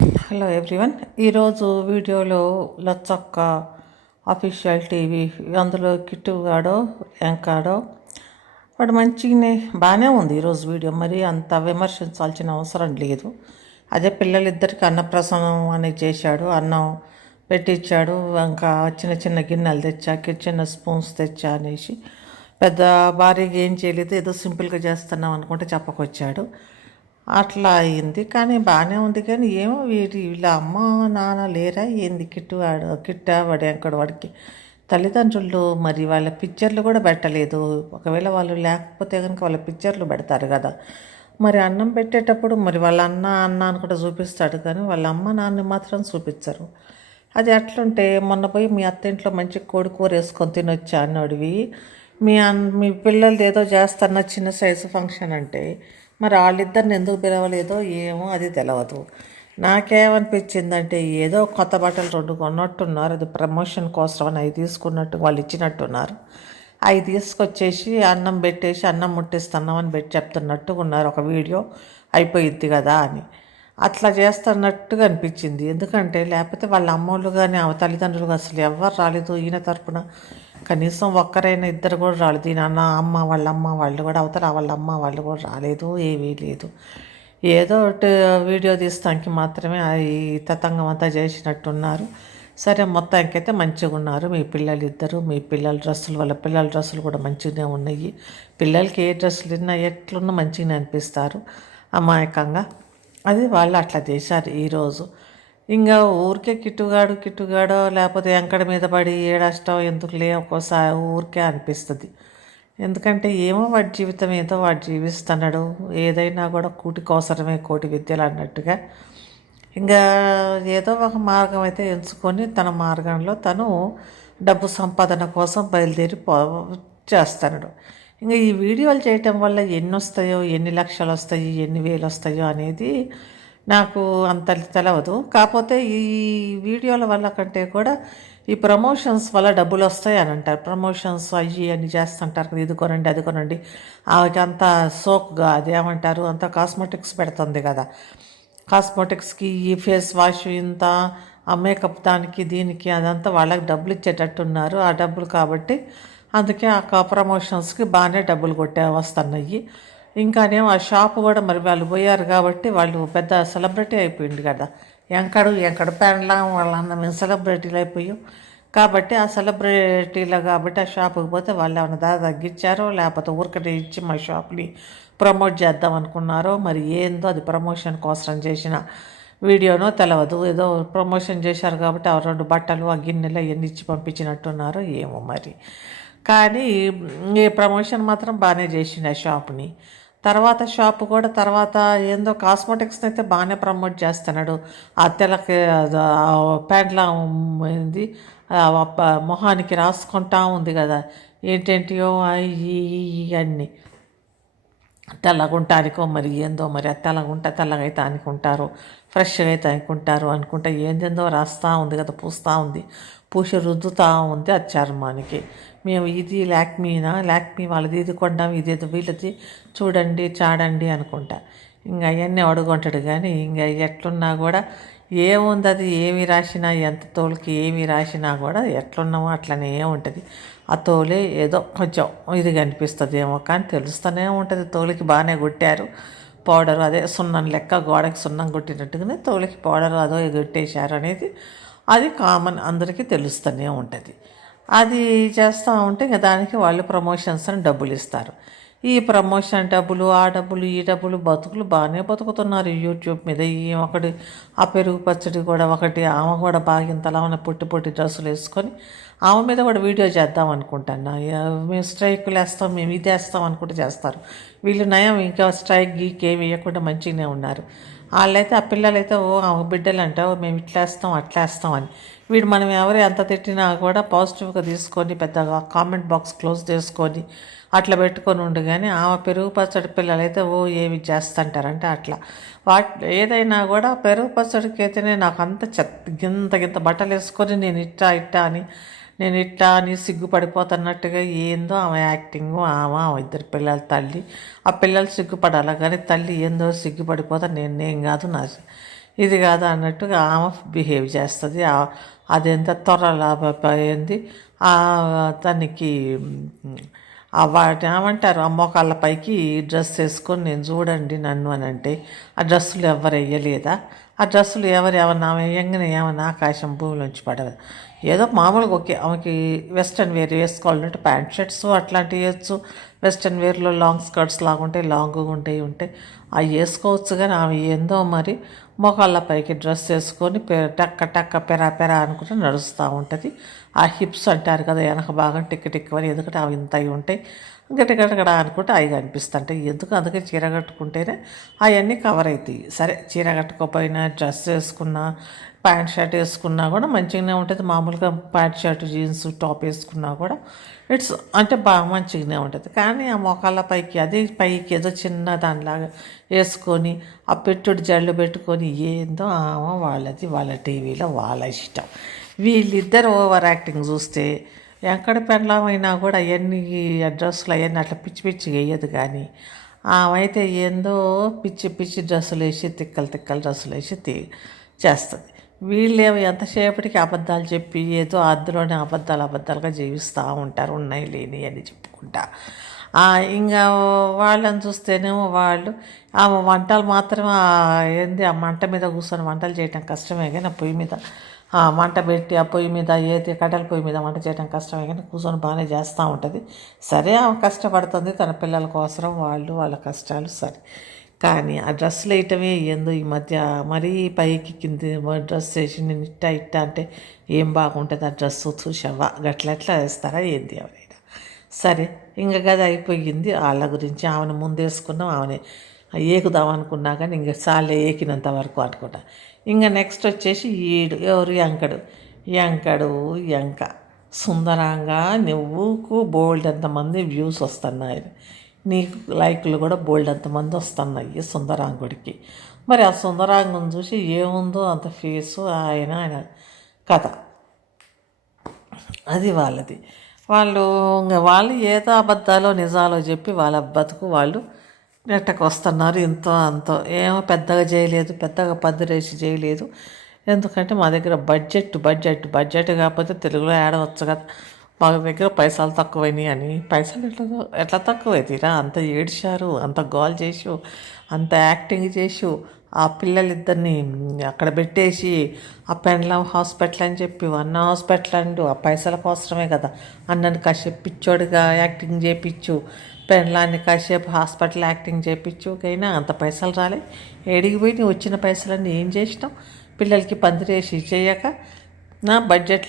Hello everyone. ఈరోజు వీడియోలో లచ్చక్క official TV, అందులో కిట్టుగాడో యాంకాడో వాడు మంచిగానే బాగానే ఉంది ఈరోజు వీడియో. మరి అంత విమర్శించాల్సిన అవసరం లేదు. అదే పిల్లలిద్దరికి అన్నప్రసన్నం అనేది చేశాడు, అన్నం పెట్టించాడు, ఇంకా చిన్న చిన్న గిన్నెలు తెచ్చా, చిన్న స్పూన్స్ తెచ్చా అనేసి పెద్ద భారీగా ఏం చేయలేదు, ఏదో సింపుల్గా చేస్తున్నాం అనుకుంటే చెప్పకొచ్చాడు. అట్లా అయింది. కానీ బాగానే ఉంది. కానీ ఏమో వీళ్ళ అమ్మ నాన్న లేరా ఏంది? కిట్ట వాడు ఎక్కడ వాడికి తల్లిదండ్రులు మరి వాళ్ళ పిక్చర్లు కూడా పెట్టలేదు. ఒకవేళ వాళ్ళు లేకపోతే కనుక వాళ్ళ పిక్చర్లు పెడతారు కదా. మరి అన్నం పెట్టేటప్పుడు మరి వాళ్ళ అన్న అని కూడా చూపిస్తాడు, కానీ వాళ్ళ అమ్మ నాన్నని మాత్రం చూపించరు. అది అట్లుంటే మొన్న పోయి మీ అత్తింట్లో మంచి కోడి కూర వేసుకొని తినొచ్చా అన్నోడివి, మీ పిల్లలది ఏదో చేస్తున్న చిన్న సైజు ఫంక్షన్ అంటే మరి వాళ్ళిద్దరిని ఎందుకు పిలవలేదో ఏమో అది తెలియదు. నాకేమనిపించిందంటే ఏదో కొత్త బట్టలు 2 కొన్నట్టున్నారు, అది ప్రమోషన్ కోసం అని అవి తీసుకున్నట్టు వాళ్ళు ఇచ్చినట్టున్నారు. అవి తీసుకొచ్చేసి అన్నం పెట్టేసి అన్నం ముట్టిస్తున్నామని పెట్టి చెప్తున్నట్టుగా ఉన్నారు. ఒక వీడియో అయిపోయిద్ది కదా అని అట్లా చేస్తున్నట్టుగా అనిపించింది. ఎందుకంటే లేకపోతే వాళ్ళ అమ్మోళ్ళు కానీ ఆ తల్లిదండ్రులు అసలు ఎవరు రాలేదు ఈయన తరపున. కనీసం ఒక్కరైనా ఇద్దరు కూడా రాలేదు. ఈయన అమ్మ వాళ్ళు కూడా అవతల వాళ్ళ అమ్మ వాళ్ళు కూడా రాలేదు, ఏమీ లేదు. ఏదో ఒకటి వీడియో తీస్తానికి మాత్రమే ఈ తతంగం అంతా చేసినట్టున్నారు. సరే, మొత్తానికైతే మంచిగా ఉన్నారు మీ పిల్లలు ఇద్దరు. మీ పిల్లల డ్రెస్సులు, వాళ్ళ పిల్లల డ్రెస్సులు కూడా మంచిగానే ఉన్నాయి. పిల్లలకి ఏ డ్రెస్సులు ఉన్నా ఎట్లున్నా మంచిగానే అనిపిస్తారు అమాయకంగా. అది వాళ్ళు అట్లా చేశారు ఈరోజు. ఇంకా ఊరికే కిట్టుగాడో లేకపోతే ఎంకడ మీద పడి ఏడష్టం ఎందుకులే ఒక్కోసారి ఊరికే అనిపిస్తుంది. ఎందుకంటే ఏమో వాడి జీవితం ఏదో వాడు జీవిస్తున్నాడు. ఏదైనా కూడా కూటి కోసరమే కోటి విద్యలు అన్నట్టుగా ఇంకా ఏదో ఒక మార్గం అయితే ఎంచుకొని తన మార్గంలో తను డబ్బు సంపాదన కోసం బయలుదేరి చేస్తున్నాడు. ఇంకా ఈ వీడియోలు చేయటం వల్ల ఎన్ని వస్తాయో, ఎన్ని లక్షలు వస్తాయి, ఎన్ని వేలు వస్తాయో అనేది నాకు అంత తెలియదు. కాకపోతే ఈ వీడియోల వల్ల కంటే కూడా ఈ ప్రమోషన్స్ వల్ల డబ్బులు వస్తాయి అని అంటారు. ప్రమోషన్స్ అయ్యి అని చేస్తుంటారు కదా, ఇది కొనండి అది కొనండి. ఆమెకి అంత సోక్గా అదేమంటారు, అంత కాస్మెటిక్స్ పెడుతుంది కదా. కాస్మెటిక్స్కి ఈ ఫేస్ వాష్ ఇంత, ఆ మేకప్ దానికి దీనికి అదంతా వాళ్ళకి డబ్బులు ఇచ్చేటట్టున్నారు. ఆ డబ్బులు కాబట్టి అందుకే ఆ ప్రమోషన్స్కి బాగానే డబ్బులు వస్తున్నాయి. ఇంకానేమో ఆ షాపు కూడా మరి వాళ్ళు పోయారు కాబట్టి వాళ్ళు పెద్ద సెలబ్రిటీ అయిపోయింది కదా. ఎంకడు పెండ్లాం వాళ్ళన్న మేము సెలబ్రిటీలు అయిపోయాం కాబట్టి ఆ సెలబ్రిటీలు కాబట్టి ఆ షాపుకి పోతే వాళ్ళు ఏమైనా తగ్గించారో లేకపోతే ఊరికటి ఇచ్చి మా షాప్ని ప్రమోట్ చేద్దాం అనుకున్నారో మరి ఏందో, అది ప్రమోషన్ కోసం చేసిన వీడియోనో తెలియదు. ఏదో ప్రమోషన్ చేశారు కాబట్టి ఆ 2 బట్టలు ఆ గిన్నెలు అవన్నీ ఇచ్చి పంపించినట్టున్నారో ఏమో మరి. కానీ ఈ ప్రమోషన్ మాత్రం బాగానే చేసిండు ఆ షాప్ని. తర్వాత షాపు కూడా తర్వాత ఏందో కాస్మెటిక్స్ని అయితే బాగానే ప్రమోట్ చేస్తున్నాడు. ఆ తెల్లకి ప్యాంట్ల ఏంది మొహానికి రాసుకుంటా ఉంది కదా, ఏంటేంటియో అన్నీ తెల్లగుంటానికో మరి ఏందో, మరి తెల్లగా అయితే అనుకుంటారు, ఫ్రెష్గా అయితే అనుకుంటా ఏందేందో రాస్తూ ఉంది కదా, పూస్తూ ఉంది, పూసి రుద్దుతూ ఉంది ఆ చర్మానికి. మేము ఇది లాక్మీ వాళ్ళది ఇది కొంటాం, ఇదేదో వీళ్ళది చూడండి చాడండి అనుకుంటా. ఇంకా అవన్నీ అడుగుంటాడు. కానీ ఇంకా ఎట్లున్నా కూడా ఏముంది, అది ఏమి రాసినా ఎంత తోలుకి ఏమి రాసినా కూడా ఎట్లున్నామో అట్లనే ఉంటుంది. ఆ తోలే ఏదో కొంచెం ఇదిగా అనిపిస్తుంది ఏమో, కానీ తెలుస్తూనే ఉంటుంది. తోలికి బాగానే కొట్టారు పౌడరు, అదే సున్నం లెక్క గోడకి సున్నం కొట్టినట్టుగానే తోలికి పౌడరు అదో కొట్టేశారు అనేది అది కామన్, అందరికీ తెలుస్తూనే ఉంటుంది. అది చేస్తూ ఉంటే ఇంకా దానికి వాళ్ళు ప్రమోషన్స్ అని డబ్బులు ఇస్తారు. ఈ ప్రమోషన్ డబ్బులు, ఆ డబ్బులు, ఈ డబ్బులు, బతుకులు బాగానే బతుకుతున్నారు యూట్యూబ్ మీద. ఈ ఒకటి ఆ పెరుగు పచ్చడి కూడా ఒకటి, ఆమె కూడా బాగా ఇంతలా ఉన్న పొట్టి డ్రెస్సులు వేసుకొని ఆమె మీద కూడా వీడియో చేద్దాం అనుకుంటాను. మేము స్ట్రైక్లు వేస్తాం, మేము ఇది వేస్తాం అనుకుంటే చేస్తారు. వీళ్ళు నయం ఇంకా స్ట్రైక్ గీక్ ఏమి వేయకుండా మంచిగానే ఉన్నారు. వాళ్ళైతే ఆ పిల్లలైతే ఆమె బిడ్డలు అంటావు మేము ఇట్లా వేస్తాం అట్లా వేస్తాం అని. వీడు మనం ఎవరు ఎంత తిట్టినా కూడా పాజిటివ్గా తీసుకొని పెద్దగా కామెంట్ బాక్స్ క్లోజ్ చేసుకొని అట్లా పెట్టుకొని ఉండు. కానీ ఆమె పెరుగు పచ్చడి పిల్లలైతే ఏమి చేస్తుంటారంటే అట్లా ఏదైనా కూడా పెరుగు పచ్చడికి అయితేనే నాకు అంత గింత బట్టలు వేసుకొని నేను ఇట్టా అని సిగ్గుపడిపోతున్నట్టుగా ఏందో ఆమె యాక్టింగు. ఆమె ఇద్దరు పిల్లల తల్లి, ఆ పిల్లలు సిగ్గుపడాలి కానీ తల్లి ఏందో సిగ్గుపడిపోతా నేను కాదు. ఇది కాదు అన్నట్టుగా ఆమె బిహేవ్ చేస్తుంది. అదెంత ఏంది తనకి వాటి ఏమంటారు ఆ మోకాళ్ళ పైకి డ్రెస్ వేసుకొని నేను చూడండి నన్ను అని అంటే ఆ డ్రెస్సులు ఎవరు వేయలేదా? ఆ డ్రెస్సులు ఏమన్నా వేయంగానే ఏమన్నా ఆకాశం భూమిలోంచి పడదు. ఏదో మామూలుగా ఓకే ఆమెకి వెస్ట్రన్ వేర్ వేసుకోవాలంటే ప్యాంట్ షర్ట్స్ అట్లాంటివి వేయచ్చు. వెస్ట్రన్ వేర్లో లాంగ్ స్కర్ట్స్ లాగా ఉంటాయి, లాంగ్గా ఉంటాయి అవి వేసుకోవచ్చు. కానీ ఆమె ఏందో మరి మోకాళ్ళ పైకి డ్రెస్ వేసుకొని టక్క టక్క పెరా అనుకుంటూ నడుస్తూ ఉంటుంది. ఆ హిప్స్ అంటారు కదా వెనక భాగం టిక్ అని, ఎందుకంటే అవి ఇంత అవి ఉంటాయి గట్టిగట్టగడ అనుకుంటే అవి కనిపిస్తుంటాయి. ఎందుకు అందుకే చీర కట్టుకుంటేనే అవన్నీ కవర్ అవుతాయి. సరే చీర కట్టుకోపోయినా డ్రెస్ వేసుకున్నా ప్యాంట్ షర్ట్ వేసుకున్నా కూడా మంచిగానే ఉంటుంది. మామూలుగా ప్యాంట్ షర్ట్ జీన్స్ టాప్ వేసుకున్నా కూడా అంటే బాగా మంచిగానే ఉంటుంది. కానీ ఆ మోకాళ్ళ పైకి అదే పైకి ఏదో చిన్న దానిలాగా వేసుకొని ఆ పెట్టుడు జల్లు పెట్టుకొని ఏందో వాళ్ళ టీవీలో వాళ్ళ ఇష్టం. వీళ్ళిద్దరు ఓవర్ యాక్టింగ్ చూస్తే ఎక్కడ పెండ్లామైనా కూడా అవన్నీ డ్రెస్సులు అవన్నీ అట్లా పిచ్చి పిచ్చిగా వేయదు. కానీ ఆమె అయితే ఏందో పిచ్చి డ్రెస్సులు వేసి తిక్కలు డ్రెస్సులు వేసి చేస్తుంది. వీళ్ళేమో ఎంతసేపటికి అబద్ధాలు చెప్పి ఏదో అందులోనే అబద్ధాలుగా జీవిస్తూ ఉంటారు, ఉన్నాయి లేని అని చెప్పుకుంటా. ఇంకా వాళ్ళని చూస్తేనేమో ఆమె వంటలు మాత్రమే ఏంది ఆ మంట మీద కూర్చొని వంటలు చేయటం కష్టమే. కానీ ఆ పొయ్యి మీద మంట పెట్టి ఆ పొయ్యి మీద ఏది కట్టెల పొయ్యి మీద వంట చేయడం కష్టమే. కానీ కూర్చొని బాగానే చేస్తూ ఉంటుంది. సరే ఆమె కష్టపడుతుంది తన పిల్లల కోసం, వాళ్ళ కష్టాలు సరే. కానీ ఆ డ్రెస్సులు వేయటమే ఏందో ఈ మధ్య మరీ పైకి కింది డ్రెస్ వేసి నేను ఇట్ట అంటే ఏం బాగుంటుంది ఆ డ్రెస్సు చూసావా గట్లెట్లా వేస్తారా ఏంది ఎవరైనా. సరే ఇంకా గది అయిపోయింది. వాళ్ళ గురించి ఆమెను ముందేసుకున్నాం, ఆమెని ఏకుదాం అనుకున్నా కానీ ఇంకా చాలే ఏకినంత వరకు అనుకున్నా. ఇంకా నెక్స్ట్ వచ్చేసి ఎవరు యంక సుందరంగా నువ్వుకు బోల్డ్ ఎంతమంది వ్యూస్ వస్తున్నాయి, నీకు లైక్లు కూడా బోల్డ్ ఎంతమంది వస్తున్నాయి సుందరాంగుడికి. మరి ఆ సుందరాంగం చూసి ఏముందో అంత ఫేసు ఆయన కథ అది వాళ్ళది. వాళ్ళు ఏదో అబద్ధాలో నిజాలో చెప్పి వాళ్ళ బతుకు వాళ్ళు నెట్టకు వస్తున్నారు. ఇంతో అంతో ఏమో పెద్దగా చేయలేదు, పెద్దగా పద్దురేసి చేయలేదు. ఎందుకంటే మా దగ్గర బడ్జెట్ కాకపోతే తెలుగులో ఆడవచ్చు కదా. మా దగ్గర పైసలు తక్కువైనాయి అని. పైసలు ఎట్లా తక్కువైతేరా? అంత ఏడ్చారు, అంత గోల్ చేసు, అంత యాక్టింగ్ చేసు, ఆ పిల్లలిద్దరిని అక్కడ పెట్టేసి ఆ పెండ్లం హాస్పిటల్ అని చెప్పి హాస్పిటల్ అండు ఆ పైసల కోసమే కదా. అన్నని కాసేపు పిచ్చోడిగా యాక్టింగ్ చేయించు, పెండ్లాన్ని కాసేపు హాస్పిటల్ యాక్టింగ్ చేయించు. అయినా అంత పైసలు రాలే. ఏడికి నువ్వు వచ్చిన పైసలన్నీ ఏం చేసినావు? పిల్లలకి పందిరేసి చేయక బడ్జెట్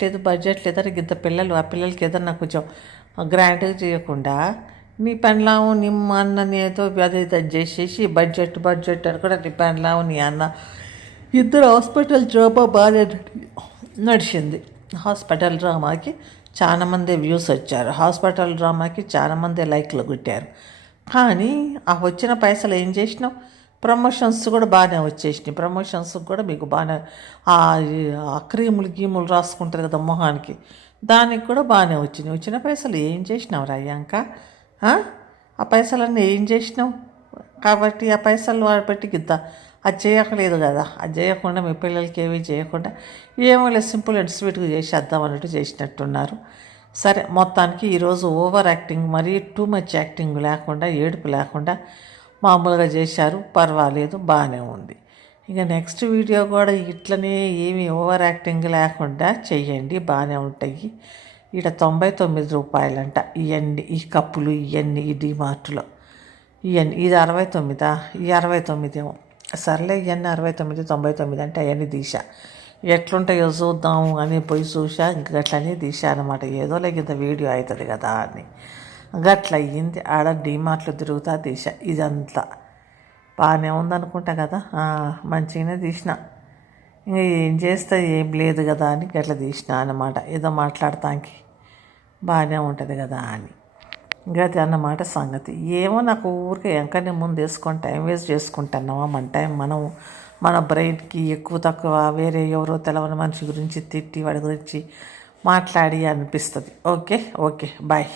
లేదని ఇంత పిల్లలు ఆ పిల్లలకి ఏదన్నా కొంచెం గ్రాండ్గా చేయకుండా నీ పెండ్లాము నిమ్మ అన్నని ఏదో అది చేసేసి బడ్జెట్ అని కూడా నీ పెండ్లాము నీ అన్న ఇద్దరు హాస్పిటల్ డ్రామా బాగా నడిచింది. హాస్పిటల్ డ్రామాకి చాలామంది వ్యూస్ వచ్చారు, హాస్పిటల్ డ్రామాకి చాలామంది లైక్లు కొట్టారు. కానీ ఆ వచ్చిన పైసలు ఏం చేసినావు? ప్రమోషన్స్ కూడా బాగానే వచ్చేసినాయి. ప్రమోషన్స్కి కూడా మీకు బాగానే గీములు రాసుకుంటారు కదా మొహానికి, దానికి కూడా బాగానే వచ్చినాయి. వచ్చిన పైసలు ఏం చేసినావు రాయాంక? ఆ పైసలన్నీ ఏం చేసినావు? కాబట్టి ఆ పైసలు వాడు పెట్టి గిద్ద అది చేయకలేదు కదా. అది చేయకుండా మీ పిల్లలకి ఏమీ చేయకుండా ఏమో లేదు సింపుల్ అండ్ స్వీట్గా చేసేద్దాం అన్నట్టు చేసినట్టున్నారు. సరే మొత్తానికి ఈరోజు ఓవర్ యాక్టింగ్, మరీ టూ మచ్ యాక్టింగ్ లేకుండా, ఏడుపు లేకుండా మామూలుగా చేశారు. పర్వాలేదు, బాగానే ఉంది. ఇక నెక్స్ట్ వీడియో కూడా ఇట్లనే ఏమి ఓవర్ యాక్టింగ్ లేకుండా చెయ్యండి, బాగానే ఉంటాయి. ఇక్కడ 99 రూపాయలంట ఇవన్నీ, ఈ కప్పులు ఇవన్నీ ఈ డిమార్ట్లో ఇవన్నీ. ఇది 69, ఈ 69 ఏమో సర్లే ఇవన్నీ 69, 99 అంటే అవన్నీ తీసా. ఎట్లుంటాయో చూద్దాము అని పోయి చూసా. ఇంక అట్లనే తీసా అనమాట. ఏదో ఇంత వీడియో అవుతుంది కదా అని గట్ల అయ్యింది. ఆడ డిమార్ట్లో తిరుగుతా తీసా. ఇదంతా బాగానే ఉందనుకుంటా కదా, మంచిగానే తీసిన. ఇంకా ఏం చేస్తా, ఏం లేదు కదా అని గట్ల తీసిన అన్నమాట. ఏదో మాట్లాడటానికి బాగానే ఉంటుంది కదా అని. ఇంకా అది అన్నమాట సంగతి. ఏమో నాకు ఊరికే ఎంకనే ముందు వేసుకొని టైం వేస్ట్ చేసుకుంటున్నామా మన బ్రెయిన్కి ఎక్కువ తక్కువ వేరే ఎవరో తెలవని మనిషి గురించి తిట్టి వాడి గురించి మాట్లాడి అనిపిస్తుంది. Okay bye.